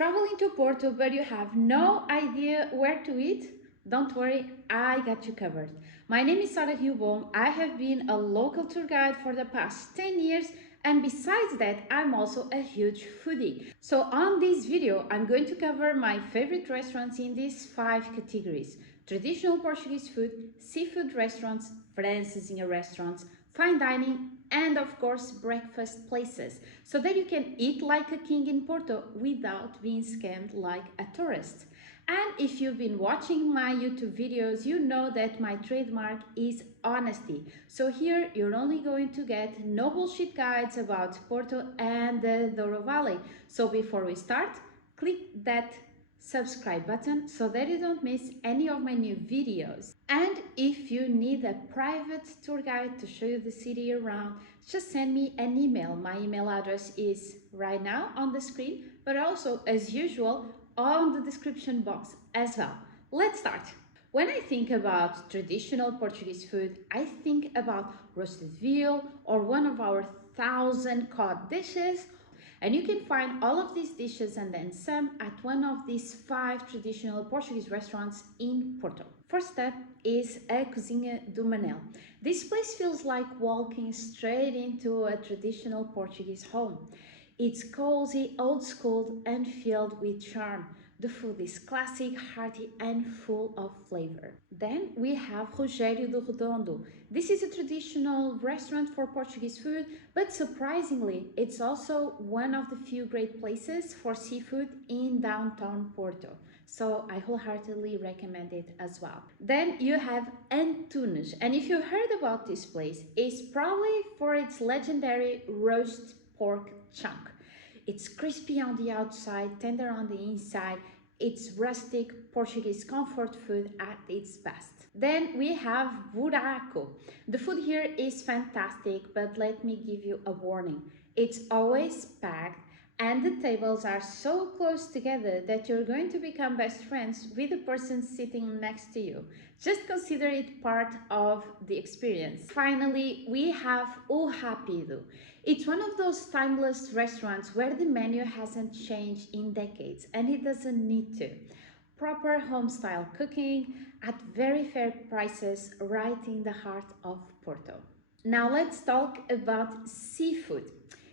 Traveling to Porto, but you have no idea where to eat? Don't worry, I got you covered. My name is Sara Hilbom. I have been a local tour guide for the past 10 years, and besides that, I'm also a huge foodie. So on this video, I'm going to cover my favorite restaurants in these 5 categories: traditional Portuguese food, seafood restaurants, Francesinha restaurants, fine dining, and of course breakfast places, so that you can eat like a king in Porto without being scammed like a tourist. And if you've been watching my YouTube videos, you know that my trademark is honesty. So here you're only going to get no bullshit guides about Porto and the Douro Valley. So before we start, click that subscribe button so that you don't miss any of my new videos. And if you need a private tour guide to show you the city around, just send me an email. My email address is right now on the screen, but also as usual on the description box as well. Let's start. When I think about traditional Portuguese food, I think about roasted veal or one of our 1,000 cod dishes. And you can find all of these dishes and then some at one of these 5 traditional Portuguese restaurants in Porto. First up is a Cozinha do Manel. This place feels like walking straight into a traditional Portuguese home. It's cozy, old school, and filled with charm. The food is classic, hearty, and full of flavor. Then we have Rogério do Redondo. This is a traditional restaurant for Portuguese food, but surprisingly, it's also one of the few great places for seafood in downtown Porto. So I wholeheartedly recommend it as well. Then you have Antunes, and if you heard about this place, it's probably for its legendary roast pork chunk. It's crispy on the outside, tender on the inside. It's rustic Portuguese comfort food at its best. Then we have buraco. The food here is fantastic, but let me give you a warning. It's always packed, and the tables are so close together that you're going to become best friends with the person sitting next to you. Just consider it part of the experience. Finally, we have O Rápido. It's one of those timeless restaurants where the menu hasn't changed in decades, and it doesn't need to. Proper home-style cooking at very fair prices right in the heart of Porto. Now let's talk about seafood.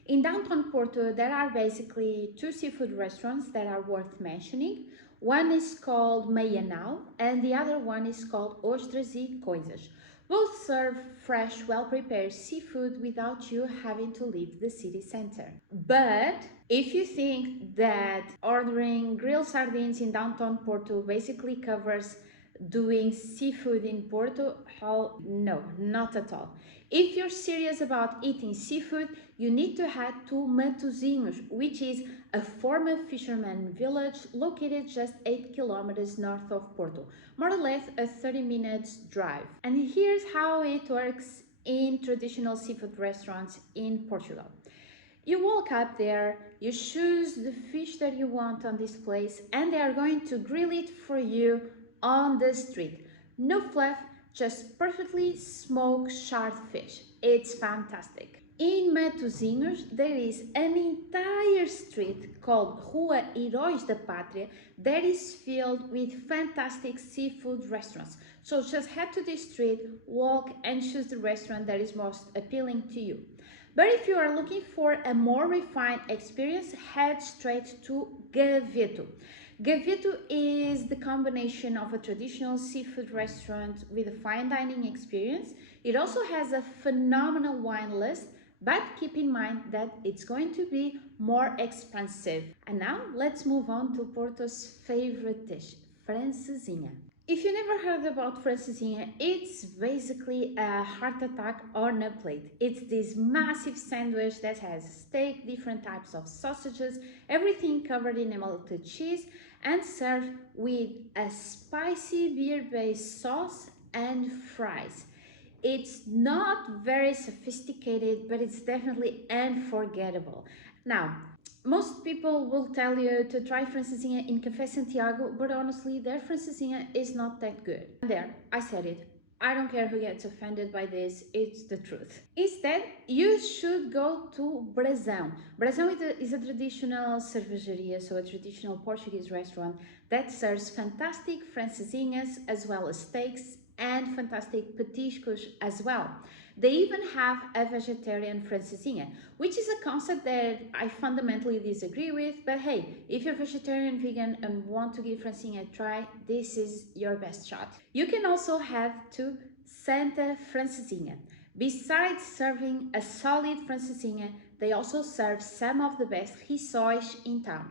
In downtown Porto, there are basically 2 seafood restaurants that are worth mentioning. One is called Meianal and the other one is called Ostras e Coisas. Both serve fresh, well-prepared seafood without you having to leave the city center. But if you think that ordering grilled sardines in downtown Porto basically covers doing seafood in Porto, no, not at all. If you're serious about eating seafood, you need to head to Matosinhos, which is a former fisherman village located just 8 kilometers north of Porto, more or less a 30 minutes drive. And here's how it works in traditional seafood restaurants in Portugal. You walk up there, you choose the fish that you want on this place, and they are going to grill it for you on the street. No fluff, just perfectly smoked charred fish. It's fantastic. In Matosinhos, there is an entire street called Rua Heróis da Pátria that is filled with fantastic seafood restaurants. So just head to this street, walk, and choose the restaurant that is most appealing to you. But if you are looking for a more refined experience, head straight to Gaveto. Gaveto is the combination of a traditional seafood restaurant with a fine dining experience. It also has a phenomenal wine list, but keep in mind that it's going to be more expensive. And now let's move on to Porto's favorite dish, Francesinha. If you never heard about Francesinha, it's basically a heart attack on a plate. It's this massive sandwich that has steak, different types of sausages, everything covered in a melted cheese, and served with a spicy beer-based sauce and fries. It's not very sophisticated, but it's definitely unforgettable. Now, most people will tell you to try Francesinha in Café Santiago, but honestly, their Francesinha is not that good. There, I said it. I don't care who gets offended by this, it's the truth. Instead, you should go to Brasão. Brasão is a traditional cervejaria, so a traditional Portuguese restaurant that serves fantastic francesinhas as well as steaks and fantastic petiscos as well. They even have a vegetarian francesinha, which is a concept that I fundamentally disagree with, but hey, if you're vegetarian, vegan, and want to give francesinha a try, this is your best shot. You can also head to Santa Francesinha. Besides serving a solid francesinha, they also serve some of the best rissóis in town.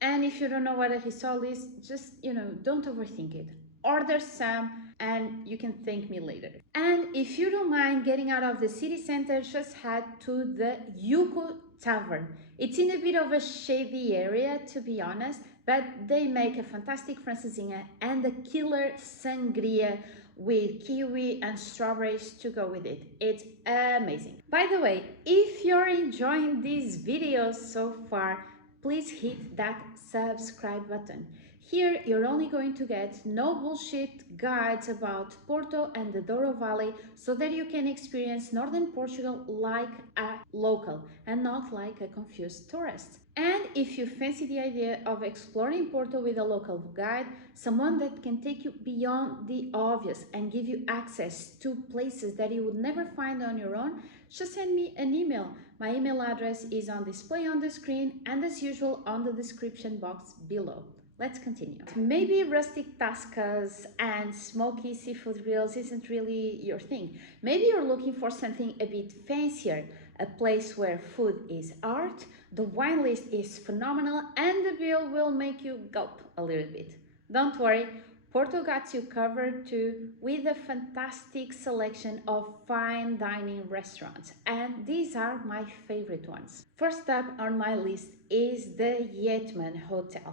And if you don't know what a rissol is, just, don't overthink it. Order some and you can thank me later. And if you don't mind getting out of the city center, just head to the Yuko Tavern. It's in a bit of a shady area, to be honest, but they make a fantastic francesinha and a killer sangria with kiwi and strawberries to go with it. It's amazing. By the way, if you're enjoying these videos so far, please hit that subscribe button. Here, you're only going to get no bullshit guides about Porto and the Douro Valley so that you can experience northern Portugal like a local and not like a confused tourist. And if you fancy the idea of exploring Porto with a local guide, someone that can take you beyond the obvious and give you access to places that you would never find on your own, just send me an email. My email address is on display on the screen and as usual on the description box below. Let's continue. Maybe rustic tascas and smoky seafood grills isn't really your thing. Maybe you're looking for something a bit fancier, a place where food is art, the wine list is phenomenal, and the bill will make you gulp a little bit. Don't worry, Porto got you covered too with a fantastic selection of fine dining restaurants, and these are my favorite ones. First up on my list is the Yetman Hotel.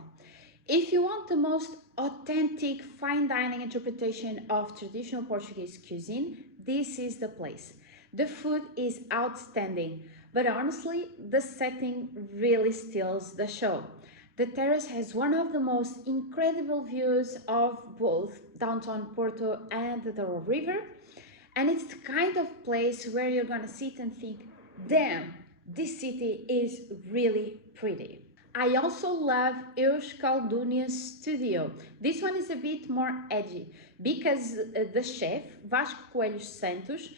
If you want the most authentic fine dining interpretation of traditional Portuguese cuisine, this is the place. The food is outstanding, but honestly, the setting really steals the show. The terrace has one of the most incredible views of both downtown Porto and the Douro River, and it's the kind of place where you're gonna sit and think, damn, this city is really pretty. I also love Euskaldunia's studio. This one is a bit more edgy because the chef, Vasco Coelho Santos,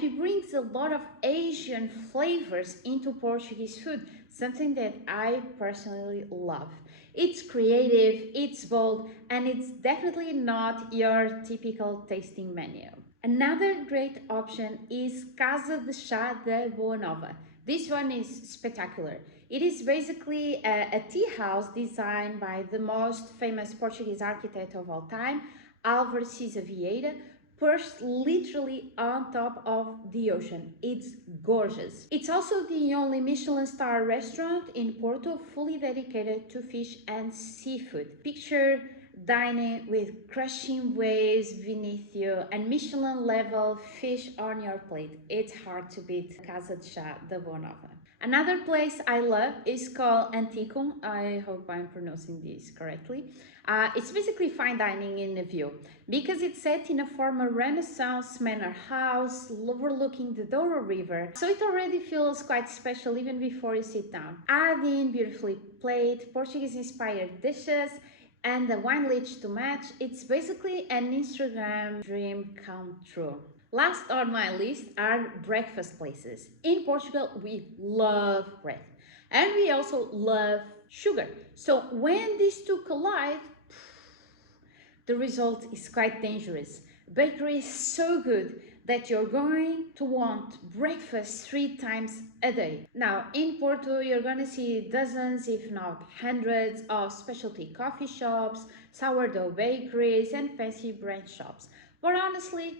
he brings a lot of Asian flavors into Portuguese food, something that I personally love. It's creative, it's bold, and it's definitely not your typical tasting menu. Another great option is Casa de Chá da Boa Nova. This one is spectacular. It is basically a tea house designed by the most famous Portuguese architect of all time, Álvaro Siza Vieira, perched literally on top of the ocean. It's gorgeous. It's also the only Michelin star restaurant in Porto fully dedicated to fish and seafood. Picture dining with crushing waves beneath you and Michelin level fish on your plate. It's hard to beat Casa de Chá da Boa Nova. Another place I love is called Anticum. I hope I'm pronouncing this correctly. It's basically fine dining in a view because it's set in a former Renaissance manor house overlooking the Douro River. So it already feels quite special even before you sit down. Add in beautifully plated Portuguese-inspired dishes and the wine list to match. It's basically an Instagram dream come true. Last on my list are breakfast places. In Portugal, we love bread and we also love sugar. So when these two collide, the result is quite dangerous. Bakery is so good that you're going to want breakfast 3 times a day. Now, in Porto, you're gonna see dozens, if not hundreds, of specialty coffee shops, sourdough bakeries, and fancy brunch shops. But honestly,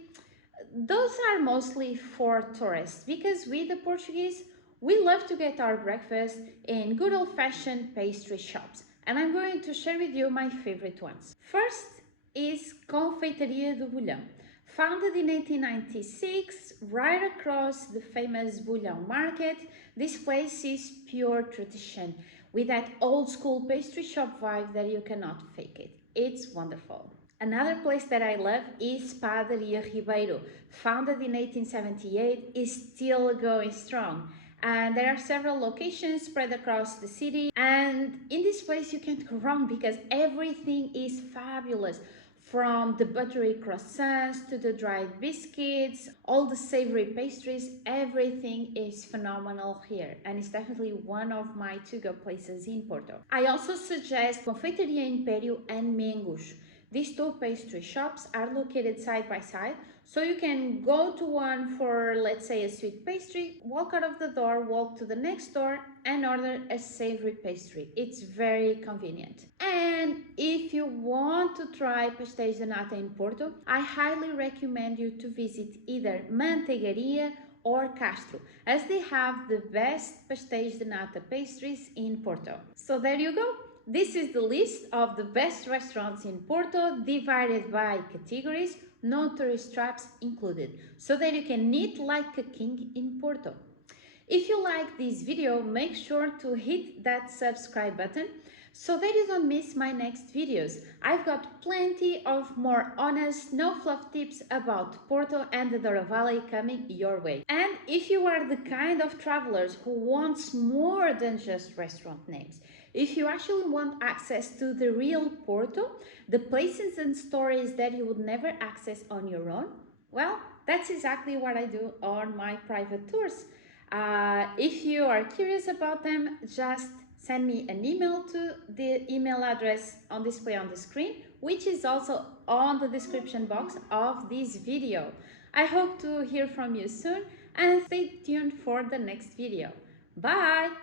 those are mostly for tourists because we, the Portuguese, we love to get our breakfast in good old-fashioned pastry shops. And I'm going to share with you my favorite ones. First is Confeitaria do Bolhão. Founded in 1896, right across the famous Bolhão Market, this place is pure tradition with that old school pastry shop vibe that you cannot fake it. It's wonderful. Another place that I love is Padaria Ribeiro. Founded in 1878, is still going strong. And there are several locations spread across the city. And in this place, you can't go wrong because everything is fabulous. From the buttery croissants to the dried biscuits, all the savory pastries, everything is phenomenal here. And it's definitely one of my to-go places in Porto. I also suggest Confeitaria Império and Mengus. These two pastry shops are located side by side, so you can go to one for, let's say, a sweet pastry, walk out of the door, walk to the next door, and order a savory pastry. It's very convenient. And if you want to try pastéis de nata in Porto, I highly recommend you to visit either Manteigaria or Castro, as they have the best pastéis de nata pastries in Porto. So there you go. This is the list of the best restaurants in Porto, divided by categories, no tourist traps included, so that you can eat like a king in Porto. If you like this video, make sure to hit that subscribe button so that you don't miss my next videos. I've got plenty of more honest, no fluff tips about Porto and the Douro Valley coming your way. And if you are the kind of travelers who wants more than just restaurant names, if you actually want access to the real Porto, the places and stories that you would never access on your own, well, that's exactly what I do on my private tours. If you are curious about them, just send me an email to the email address on display on the screen, which is also on the description box of this video. I hope to hear from you soon and stay tuned for the next video. Bye!